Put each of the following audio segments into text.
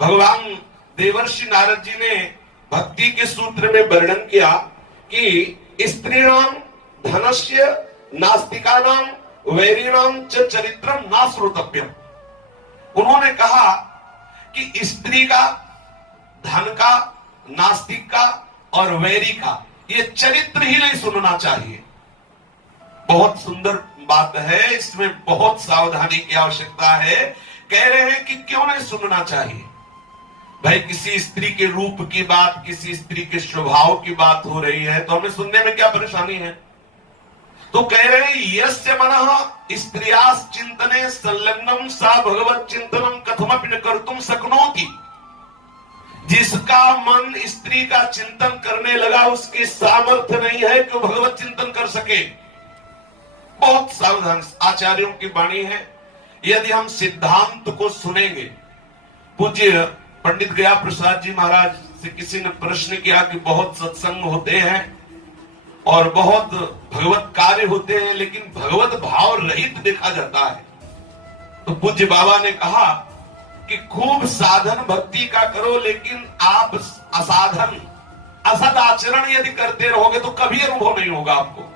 भगवान देवर्षि नारद जी ने भक्ति के सूत्र में वर्णन किया कि स्त्रीणाम धनस्य नास्तिकानाम वैरीणाम च चरित्रम ना श्रोतव्यम। उन्होंने कहा कि स्त्री का, धन का, नास्तिक का और वैरी का ये चरित्र ही नहीं सुनना चाहिए। बहुत सुंदर बात है, इसमें बहुत सावधानी की आवश्यकता है। कह रहे हैं कि क्यों नहीं सुनना चाहिए? भाई किसी स्त्री के रूप की बात, किसी स्त्री के स्वभाव की बात हो रही है तो हमें सुनने में क्या परेशानी है? तो कह रहे हैं यस्य मनः स्त्रियास चिंतने संलग्नम सा भगवत चिंतनम कथमपि न कर्तुम शक्नोति। जिसका मन स्त्री का चिंतन करने लगा उसके सामर्थ्य नहीं है कि वो भगवत चिंतन कर सके। बहुत सावधान आचार्यों की वाणी है। यदि हम सिद्धांत को सुनेंगे, पूज्य पंडित गया प्रसाद जी महाराज से किसी ने प्रश्न किया कि बहुत सत्संग होते हैं और बहुत भगवत कार्य होते हैं लेकिन भगवत भाव रहित देखा जाता है, तो पूज्य बाबा ने कहा कि खूब साधन भक्ति का करो लेकिन आप असाधन असद आचरण यदि करते रहोगे तो कभी अनुभव नहीं होगा आपको।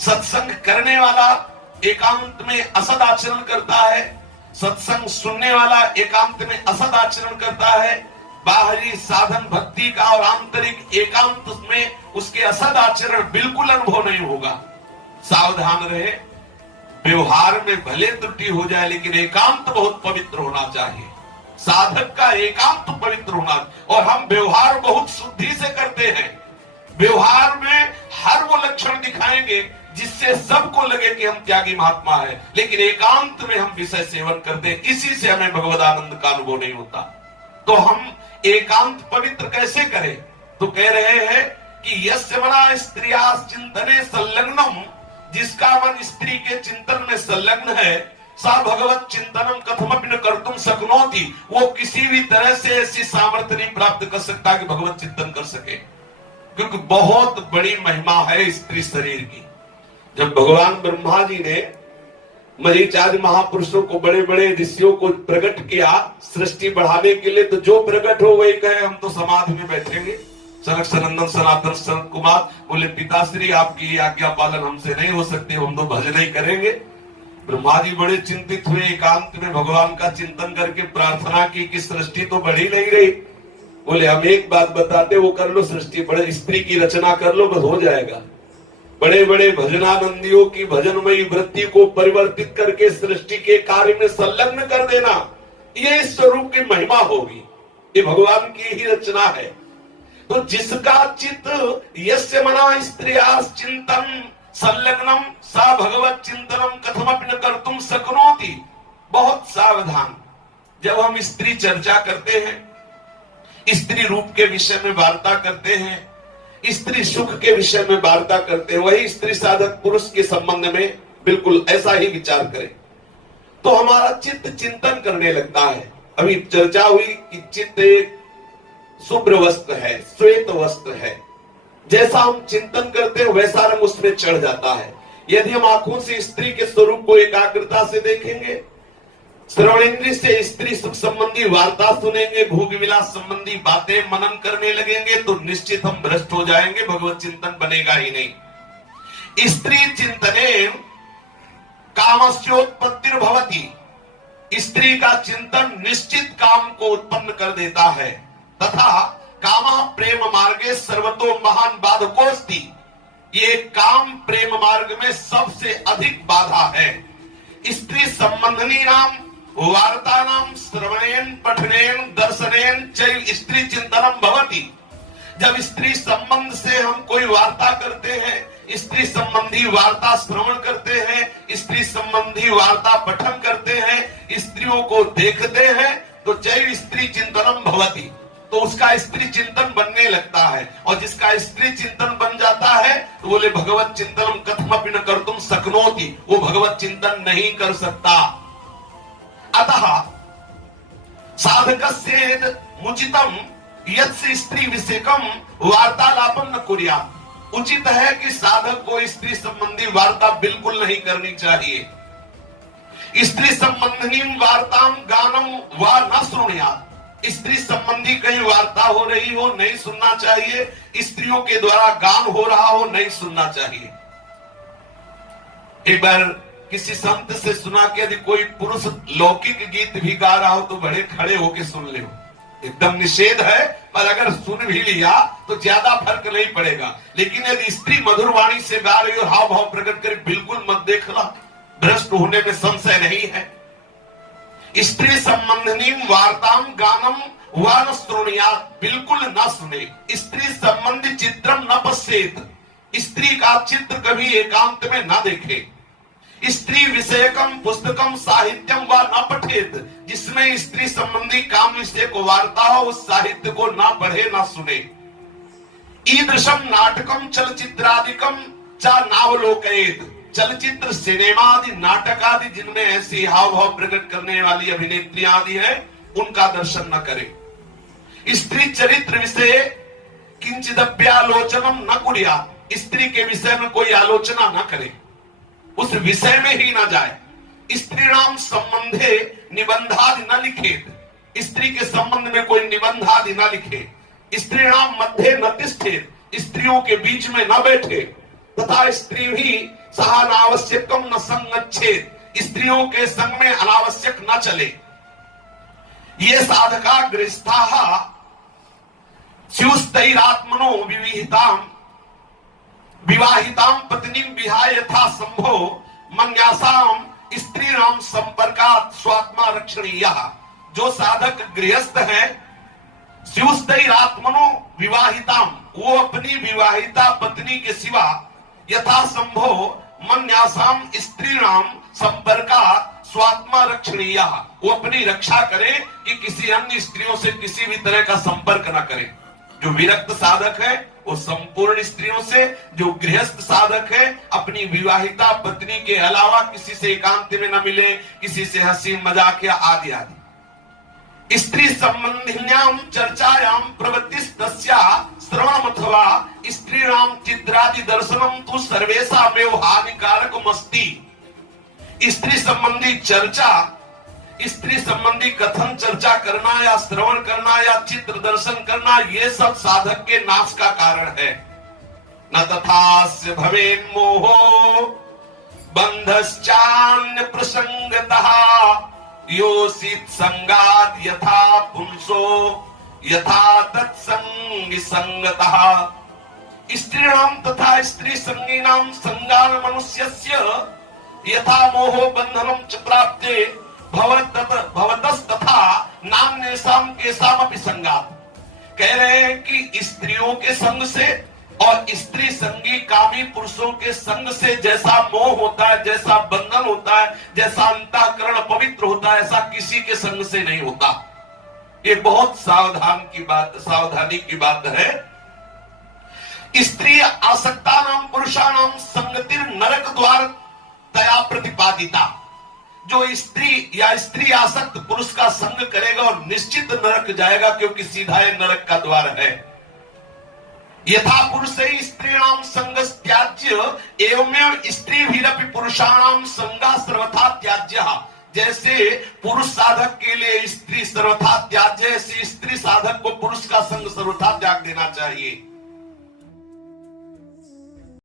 सत्संग करने वाला एकांत में असद आचरण करता है, सत्संग सुनने वाला एकांत में असद आचरण करता है। बाहरी साधन भक्ति का और आंतरिक एकांत में उसके असद आचरण बिल्कुल अनुभव नहीं होगा। सावधान रहे, व्यवहार में भले त्रुटि हो जाए लेकिन एकांत बहुत पवित्र होना चाहिए। साधक का एकांत पवित्र होना, और हम व्यवहार बहुत शुद्धि से करते हैं। व्यवहार में हर वो लक्षण दिखाएंगे जिससे सबको लगे कि हम त्यागी महात्मा है, लेकिन एकांत में हम विषय सेवन करते हैं, इसी से हमें भगवद आनंद का अनुभव नहीं होता। तो हम एकांत पवित्र कैसे करें? तो कह रहे हैं कि यस्य मना स्त्रिया चिंतने संलग्नम, जिसका मन स्त्री के चिंतन में संलग्न है, सा भगवत चिंतनम कथमपि न कर्तुम शक्नोति, वो किसी भी तरह से ऐसी सामर्थ्य नहीं प्राप्त कर सकता कि भगवत चिंतन कर सके, क्योंकि बहुत बड़ी महिमा है स्त्री शरीर की। जब भगवान ब्रह्मा जी ने मरीचादि महापुरुषों को, बड़े बड़े ऋषियों को प्रकट किया सृष्टि बढ़ाने के लिए, तो जो प्रकट हो वही कहे हम तो समाधि में बैठेंगे। सनक सनंदन सनातन सनत कुमार बोले पिताश्री आपकी आज्ञा पालन हमसे नहीं हो सकती, हम तो भजन ही करेंगे। ब्रह्मा जी बड़े चिंतित हुए, एकांत में भगवान का चिंतन करके प्रार्थना की कि सृष्टि तो बढ़ी नहीं रही। बोले हम एक बात बताते, वो कर लो, सृष्टि बड़े स्त्री की रचना कर लो, बस हो जाएगा। बड़े बड़े भजनानंदियों की भजनमयी वृत्ति को परिवर्तित करके सृष्टि के कार्य में संलग्न कर देना, ये इस स्वरूप की महिमा होगी, ये भगवान की ही रचना है। तो जिसका चित्त यस्य मना स्त्रिया चिंतन संलग्नम सा भगवत चिंतनम कथमपि न कर्तुम शक्नोति। बहुत सावधान, जब हम स्त्री चर्चा करते हैं, स्त्री रूप के विषय में वार्ता करते हैं, स्त्री सुख के विषय में वार्ता करते हैं, वही स्त्री साधक पुरुष के संबंध में बिल्कुल ऐसा ही विचार करें तो हमारा चित्त चिंतन करने लगता है। अभी चर्चा हुई कि चित्त एक शुभ्र वस्त्र है, श्वेत वस्त्र है, जैसा हम चिंतन करते हैं वैसा रंग उसमें चढ़ जाता है। यदि हम आंखों से स्त्री के स्वरूप को एकाग्रता से देखेंगे, श्रवणेंद्रिय से स्त्री सुख संबंधी वार्ता सुनेंगे, भोग विलास संबंधी बातें मनन करने लगेंगे, तो निश्चित हम भ्रष्ट हो जाएंगे, भगवत चिंतन बनेगा ही नहीं। स्त्री चिंतने कामस्योत्पत्तिर्भवति, स्त्री का चिंतन निश्चित काम को उत्पन्न कर देता है। तथा कामः प्रेम मार्गे सर्वतो महान बाधकोस्ति, ये काम प्रेम मार्ग में सबसे अधिक बाधा है। स्त्री संबंधनी नाम वार्तानाम श्रवणेन पठनेन दर्शनेन चैव स्त्री चिंतनम भवति। जब स्त्री संबंध से हम कोई वार्ता करते हैं, स्त्री संबंधी वार्ता श्रवण करते हैं, स्त्री संबंधी वार्ता पठन करते हैं, स्त्रियों को देखते हैं, तो चैव स्त्री चिंतनम भवति, तो उसका स्त्री चिंतन बनने लगता है। और जिसका स्त्री चिंतन बन जाता है तो बोले भगवत चिंतनम कथमपि न कर्तुम शक्नोति, वो भगवत चिंतन नहीं कर सकता। अतः साधकस्य मुचितम यस्य स्त्री विषयकम वार्तालापम न कुर्यात्, उचित है कि साधक को स्त्री संबंधी वार्ता बिल्कुल नहीं करनी चाहिए। स्त्री संबंधी वार्ताम गानम वा न श्रुणुयात्, स्त्री संबंधी कहीं वार्ता हो रही हो नहीं सुनना चाहिए, स्त्रियों के द्वारा गान हो रहा हो नहीं सुनना चाहिए। एक बार किसी संत से सुना कि यदि कोई पुरुष लौकिक गीत भी गा रहा हो तो बड़े खड़े होके सुन ले। एकदम निषेध है, पर अगर सुन भी लिया तो ज्यादा फर्क नहीं पड़ेगा। लेकिन यदि स्त्री मधुर वाणी से गा रही हो, हाव भाव प्रकट करे, बिल्कुल मत देखना, भ्रष्ट होने में संशय नहीं है। स्त्री संबंधी वार्ताम गानम व श्रोणियात, बिल्कुल न सुने। स्त्री संबंधी चित्रम न पश्येत, स्त्री का चित्र कभी एकांत में न देखे। स्त्री विषयकम पुस्तकम साहित्यम व न पठेत, जिसमें स्त्री संबंधी काम विषय को वार्ता हो उस साहित्य को ना पढ़े ना सुने। ईदृशम नाटकम चलचित्रादिकम चा नावलोकयेत, चलचित्र सिनेमा आदि नाटक आदि जिनमें ऐसी हाव भाव प्रकट करने वाली अभिनेत्रियां आदि है, उनका दर्शन न करे। स्त्री चरित्र विषय किंचिदप्यालोचनम न कुर्या, स्त्री के विषय में कोई आलोचना न करे, उस विषय में ही ना जाए। स्त्रीणाम संबंधे निबंधादि न लिखेत, स्त्री के संबंध में कोई निबंधादि न लिखे। स्त्रीणाम मध्य न तिष्ठेत, स्त्रियों के बीच में न बैठे। तथा स्त्री भी सहा अनावश्यकम न संगच्छेत, स्त्रियों के संग में अनावश्यक न चले। ये साधका गृहस्था स्युस्तैरात्मनो विवाहिताम पत्नी विहाय यथा संभव मन्यासाम स्त्रीणाम संपर्कात स्वात्मा रक्षणीय। जो साधक गृहस्थ है, स्युस्तैरात्मनो विवाहिताम, वो अपनी विवाहिता पत्नी के सिवा यथा संभव मन्यासाम स्त्रीणाम संपर्कात स्वात्मा रक्षणीय, वो अपनी रक्षा करे कि किसी अन्य स्त्रियों से किसी भी तरह का संपर्क न करे। जो विरक्त साधक है वो संपूर्ण स्त्रियों से, जो गृहस्थ साधक है अपनी विवाहिता पत्नी के अलावा किसी से एकांत में न मिले, किसी से हंसी मजाक या आदि आदि। स्त्री संबंधिन्याम चर्चायाम प्रवृत्तिस्तस्या श्रवणम अथवा स्त्रीणाम चित्रादि दर्शनम तु सर्वेषामेव हानिकारकमस्ति। स्त्री संबंधी चर्चा, स्त्री संबंधी कथन चर्चा करना या श्रवण करना या चित्र दर्शन करना, ये सब साधक के नाश का कारण है। न तथास्य भवेन् मोहो बंधश्चान्य प्रसंगतः योषित संगाद यथा पुंसो यथा तत्संगी संगतः। स्त्रीणाम तथा स्त्री संगीनाम संगान मनुष्यस्य यथा मोहो बंधनम च प्राप्ते भवतस्तथा नान्येषाम केषामपि संगात। कह रहे हैं कि स्त्रियों के संग से और स्त्री संगी कामी पुरुषों के संग से जैसा मोह होता है, जैसा बंधन होता है, जैसा अंतःकरण पवित्र होता है, ऐसा किसी के संग से नहीं होता। ये बहुत सावधानी की बात है। स्त्री आसक्ता नाम पुरुषाणाम संगतिर नरक द्वार तया प्रतिपादिता। जो स्त्री या स्त्री आसक्त पुरुष का संग करेगा और निश्चित नरक जाएगा, क्योंकि सीधा ये नरक का द्वार है। यथा पुरुष स्त्रीणाम संग त्याज्य एवमेव स्त्री भीरपि पुरुषाणाम संगा सर्वथा त्याज्य। जैसे पुरुष साधक के लिए स्त्री सर्वथा त्याज्य, ऐसे स्त्री साधक को पुरुष का संग सर्वथा त्याग देना चाहिए।